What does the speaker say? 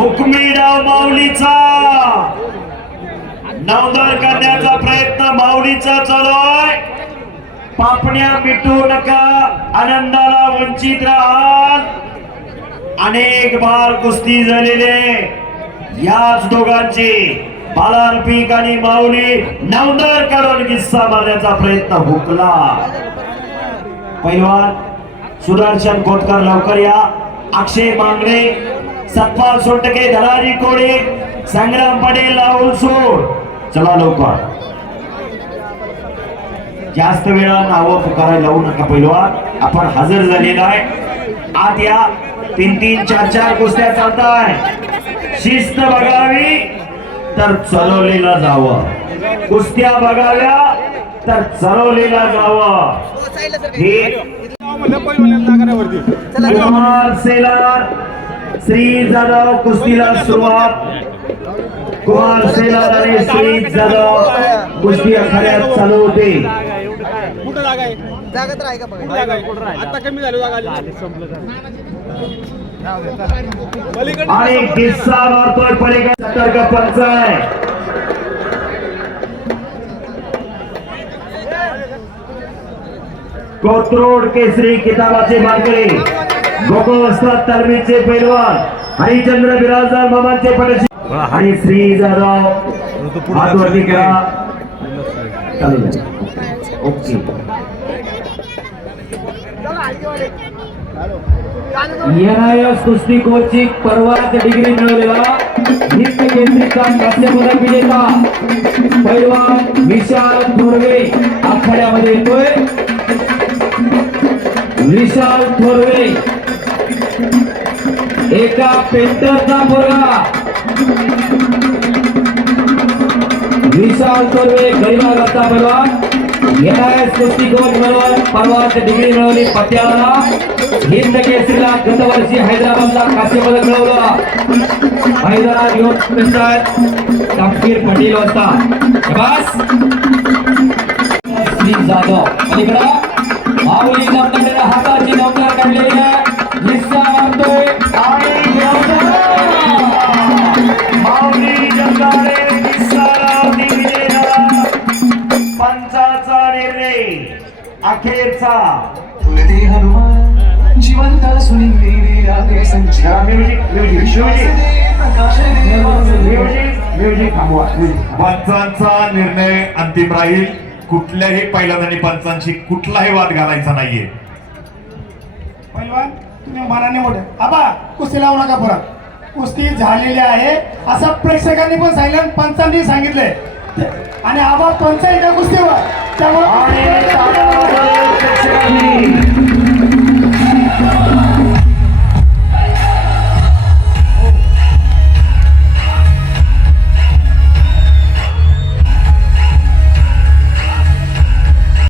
हुकमी डाव माऊलीचा. नवदार करण्याचा प्रयत्न माऊलीचा चालू आहे. पापण्या मिटू नका आनंदाला वंचित राहाल अनेक बार कुस्ती झालेले याच दोघांची बालार्पिक आणि माऊली नवदार करून किस्सा मारण्याचा प्रयत्न हुकला पहिलवान सुदर्शन कोटकर लवकर या. अक्षय मांगडे सतपाल सोटके धनाजी कोळे संग्राम पटेल राहुल सोड. चला लवकर. जास्त वेळा नावं पुकारायला लावू नका पैलवान. आपण हजर झालेला आहे. आत या. तीन तीन चार चार कुस्त्या चालताय. शिस्त बघावी तर चलवलेला जावं. कुस्त्या बघाव्या तर चलवलेला जावं. हे कुमार सेलार श्री जाधव कुस्तीला सुरुवात. कुमार सेलार आणि श्री जाधव कुस्ती आखाड्यात चालू होते. कुठं जागा आहे? जागत राही का आता कमी झाली जागा आणि किस्सा मारतोय पलीकडे. सतर्क पंच आहे. कोथरूड केसरी किताबाचे मानकरी गोकुळ वस्ताद तालमीचे पैलवान हरिचंद्र बिराजदार मामांचे पटशी आणि श्री जाधव हातवरती करा. ओके. एनआयएस कुस्ती कोचिंग परवाच डिग्री मिळवलेला नित्य केसरीचा कांस्यपदक विजेता पैलवान विशाल थोरवे आखाड्यामध्ये येतोय. विशाल थोरवे एका पेंटरचा मुलगा. विशाल कर्वे थोरवे गरीबागरचा पैलवान एनआयएस कुस्ती कोच म्हणून परवाची डिग्री मिळवली पट्याला. हिंद केसरीला गतवर्षी हैदराबादला कास्य पदक मिळवलं. हैदराबाद युथ पंचायत कामकीर पटेल होता. बस. श्री जाधव. अलीकडं माऊली नमदारीला हाताची नमदार अखेरचा. हनुमान जिवंत असून लिहिलेल्या ते संचार. जरा music music music. Music music. थांबवा म्युझिक पंचांचा निर्णय अंतिम राहील. कुठल्याही पैलवानांनी पंचांशी कुठलाही वाद घालायचा नाहीये. पैलवान तुम्ही मनाने मोठे आबा कुस्ती लावू नका परत. कुस्ती झालेली आहे. असं प्रेक्षकांनी पण सांगितलं पंचांनी सांगितलंय. आणि आबा पंच आहे त्या कुस्तीवर. आणि त्यामुळे तानावर प्रेक्षकांनी